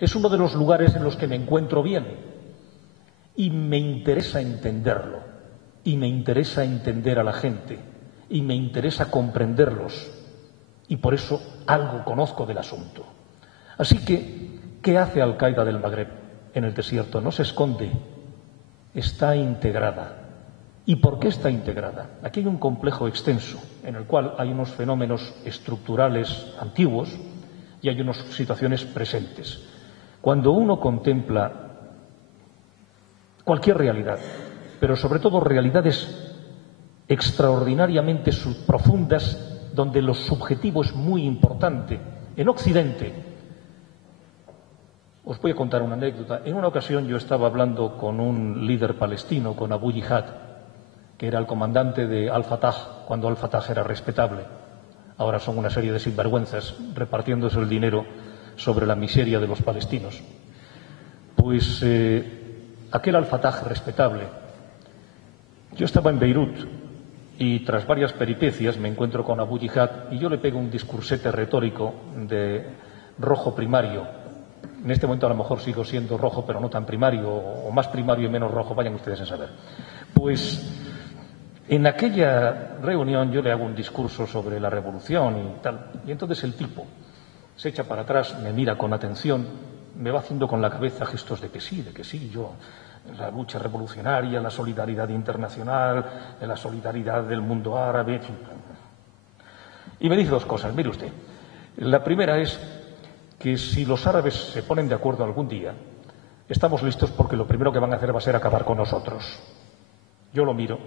es uno de los lugares en los que me encuentro bien y me interesa entenderlo, y me interesa entender a la gente, y me interesa comprenderlos, y por eso algo conozco del asunto. Así que, ¿qué hace Al-Qaeda del Magreb en el desierto? No se esconde, está integrada. ¿Y por qué está integrada? Aquí hay un complejo extenso en el cual hay unos fenómenos estructurales antiguos y hay unas situaciones presentes. Cuando uno contempla cualquier realidad, pero sobre todo realidades extraordinariamente profundas, donde lo subjetivo es muy importante, en Occidente. Os voy a contar una anécdota. En una ocasión yo estaba hablando con un líder palestino, con Abu Jihad, que era el comandante de Al-Fatah, cuando Al-Fatah era respetable. Ahora son una serie de sinvergüenzas repartiéndose el dinero sobre la miseria de los palestinos. Pues aquel Al-Fatah respetable. Yo estaba en Beirut y tras varias peripecias me encuentro con Abu Jihad y yo le pego un discursete retórico de rojo primario. En este momento a lo mejor sigo siendo rojo, pero no tan primario, o más primario y menos rojo, vayan ustedes a saber. Pues en aquella reunión yo le hago un discurso sobre la revolución y tal, y entonces el tipo se echa para atrás, me mira con atención, me va haciendo con la cabeza gestos de que sí, yo, la lucha revolucionaria, la solidaridad internacional, la solidaridad del mundo árabe. Y me dice dos cosas, mire usted. La primera es que si los árabes se ponen de acuerdo algún día, estamos listos porque lo primero que van a hacer va a ser acabar con nosotros. Yo lo miro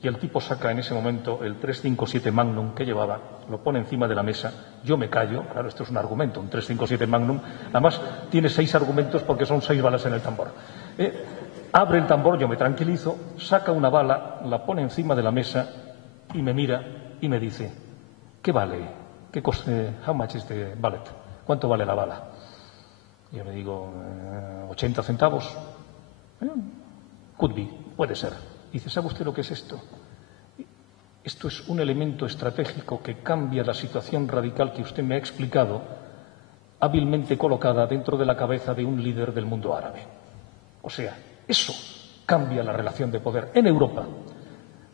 y el tipo saca en ese momento el 357 Magnum que llevaba, lo pone encima de la mesa, yo me callo, claro, esto es un argumento, un 357 Magnum, además tiene 6 argumentos porque son 6 balas en el tambor. Abre el tambor, yo me tranquilizo, saca una bala, la pone encima de la mesa y me mira y me dice, ¿qué vale? ¿Qué coste? How much is the bullet? ¿Cuánto vale la bala? Yo le digo, 80 centavos. Could be, puede ser. Dice, ¿sabe usted lo que es esto? Esto es un elemento estratégico que cambia la situación radical que usted me ha explicado, hábilmente colocada dentro de la cabeza de un líder del mundo árabe. O sea, eso cambia la relación de poder. En Europa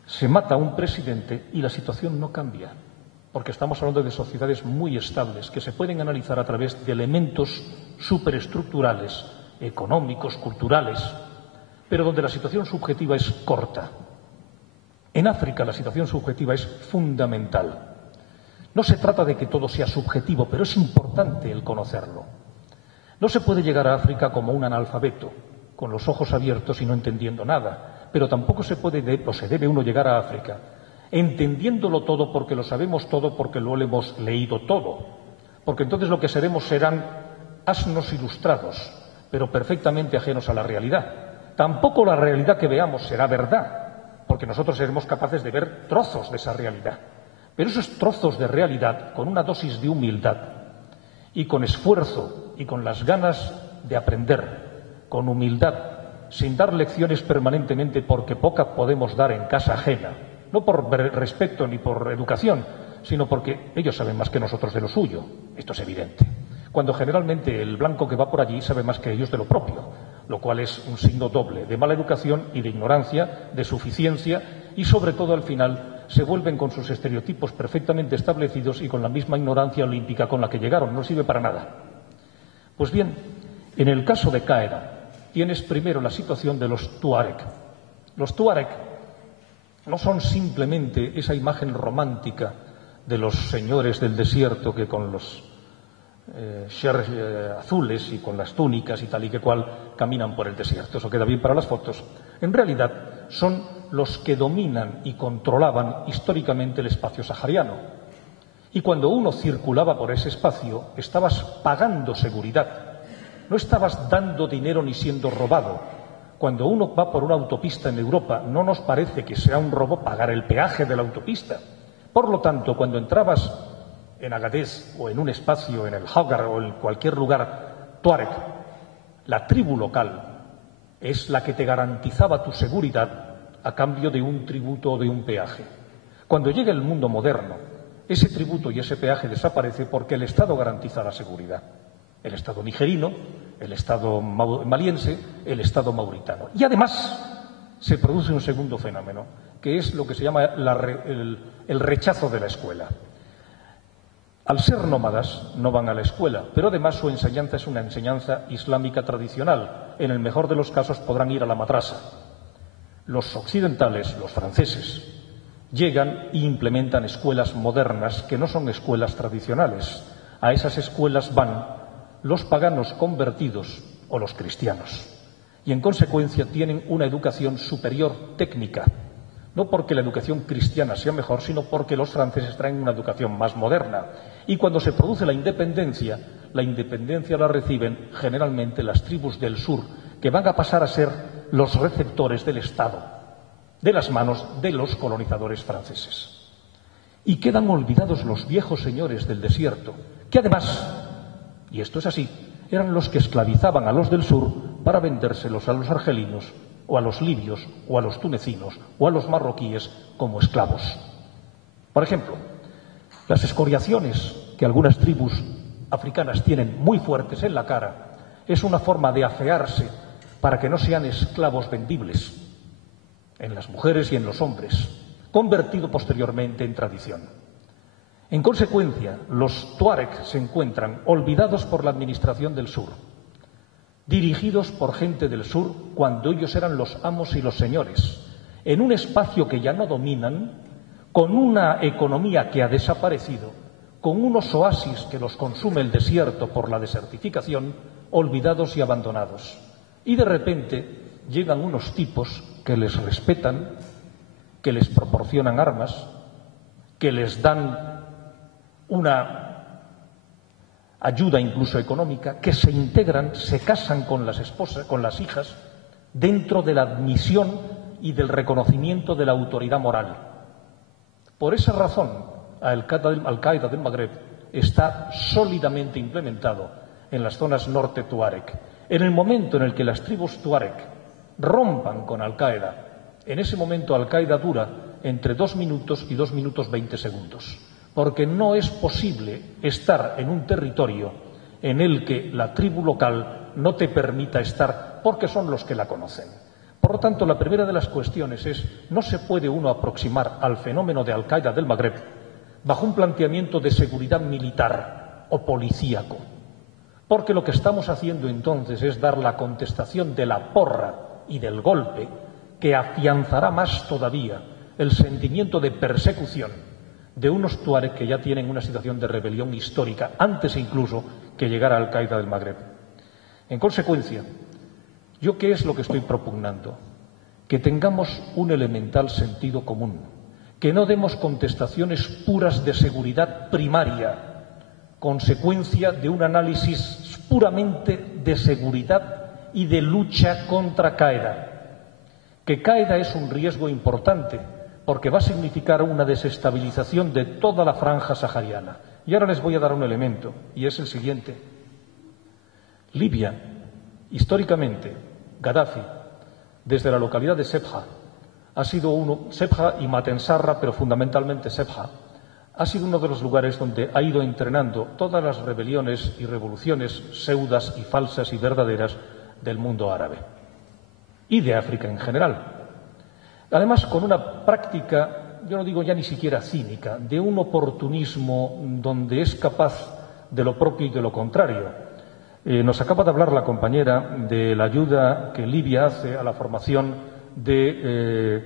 se mata a un presidente y la situación no cambia, porque estamos hablando de sociedades muy estables que se pueden analizar a través de elementos superestructurales, económicos, culturales, pero donde la situación subjetiva es corta. En África la situación subjetiva es fundamental. No se trata de que todo sea subjetivo, pero es importante el conocerlo. No se puede llegar a África como un analfabeto, con los ojos abiertos y no entendiendo nada, pero tampoco se puede o se debe uno llegar a África entendiéndolo todo porque lo sabemos todo, porque lo hemos leído todo, porque entonces lo que seremos serán asnos ilustrados, pero perfectamente ajenos a la realidad. Tampoco la realidad que veamos será verdad, porque nosotros seremos capaces de ver trozos de esa realidad. Pero esos trozos de realidad, con una dosis de humildad y con esfuerzo y con las ganas de aprender, con humildad, sin dar lecciones permanentemente porque pocas podemos dar en casa ajena, no por respeto ni por educación, sino porque ellos saben más que nosotros de lo suyo. Esto es evidente. Cuando generalmente el blanco que va por allí sabe más que ellos de lo propio, lo cual es un signo doble de mala educación y de ignorancia, de suficiencia y, sobre todo, al final se vuelven con sus estereotipos perfectamente establecidos y con la misma ignorancia olímpica con la que llegaron. No sirve para nada. Pues bien, en el caso de Qaeda, tienes primero la situación de los Tuareg. Los Tuareg no son simplemente esa imagen romántica de los señores del desierto que con los shers azules y con las túnicas y tal y que cual caminan por el desierto. Eso queda bien para las fotos. En realidad son los que dominan y controlaban históricamente el espacio sahariano. Y cuando uno circulaba por ese espacio, estabas pagando seguridad. No estabas dando dinero ni siendo robado. Cuando uno va por una autopista en Europa, no nos parece que sea un robo pagar el peaje de la autopista. Por lo tanto, cuando entrabas en Agadez o en un espacio, en el Hagar o en cualquier lugar Tuareg, la tribu local es la que te garantizaba tu seguridad a cambio de un tributo o de un peaje. Cuando llega el mundo moderno, ese tributo y ese peaje desaparece porque el Estado garantiza la seguridad. El Estado nigerino, el Estado maliense, el Estado mauritano. Y además se produce un segundo fenómeno, que es lo que se llama el rechazo de la escuela. Al ser nómadas, no van a la escuela, pero además su enseñanza es una enseñanza islámica tradicional. En el mejor de los casos podrán ir a la madrasa. Los occidentales, los franceses, llegan e implementan escuelas modernas que no son escuelas tradicionales. A esas escuelas van los paganos convertidos o los cristianos. Y en consecuencia tienen una educación superior técnica. No porque la educación cristiana sea mejor, sino porque los franceses traen una educación más moderna. Y cuando se produce la independencia la reciben generalmente las tribus del sur, que van a pasar a ser los receptores del Estado, de las manos de los colonizadores franceses. Y quedan olvidados los viejos señores del desierto, que además, y esto es así, eran los que esclavizaban a los del sur para vendérselos a los argelinos, o a los libios, o a los tunecinos, o a los marroquíes como esclavos. Por ejemplo, las escoriaciones que algunas tribus africanas tienen muy fuertes en la cara es una forma de afearse para que no sean esclavos vendibles en las mujeres y en los hombres, convertido posteriormente en tradición. En consecuencia, los tuareg se encuentran olvidados por la administración del sur, dirigidos por gente del sur cuando ellos eran los amos y los señores, en un espacio que ya no dominan, con una economía que ha desaparecido, con unos oasis que los consume el desierto por la desertificación, olvidados y abandonados. Y de repente llegan unos tipos que les respetan, que les proporcionan armas, que les dan una ayuda incluso económica, que se integran, se casan con las esposas, con las hijas, dentro de la admisión y del reconocimiento de la autoridad moral. Por esa razón, Al-Qaeda del Magreb está sólidamente implementado en las zonas norte tuareg. En el momento en el que las tribus tuareg rompan con Al-Qaeda, en ese momento Al-Qaeda dura entre 2 minutos y 2 minutos 20 segundos. Porque no es posible estar en un territorio en el que la tribu local no te permita estar, porque son los que la conocen. Por lo tanto, la primera de las cuestiones es, no se puede uno aproximar al fenómeno de Al-Qaeda del Magreb bajo un planteamiento de seguridad militar o policíaco, porque lo que estamos haciendo entonces es dar la contestación de la porra y del golpe que afianzará más todavía el sentimiento de persecución de unos tuareg que ya tienen una situación de rebelión histórica, antes incluso que llegara Al-Qaeda del Magreb. En consecuencia, ¿yo qué es lo que estoy propugnando? Que tengamos un elemental sentido común, que no demos contestaciones puras de seguridad primaria, consecuencia de un análisis puramente de seguridad y de lucha contra Qaeda. Que Qaeda es un riesgo importante, porque va a significar una desestabilización de toda la franja sahariana. Y ahora les voy a dar un elemento, y es el siguiente. Libia, históricamente, Gaddafi, desde la localidad de Sebha, Sebha y Matensarra, pero fundamentalmente Sebha, ha sido uno de los lugares donde ha ido entrenando todas las rebeliones y revoluciones pseudas y falsas y verdaderas del mundo árabe y de África en general. Además, con una práctica, yo no digo ya ni siquiera cínica, de un oportunismo donde es capaz de lo propio y de lo contrario. Nos acaba de hablar la compañera de la ayuda que Libia hace a la formación de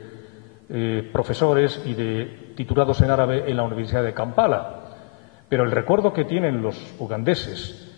profesores y de titulados en árabe en la Universidad de Kampala. Pero el recuerdo que tienen los ugandeses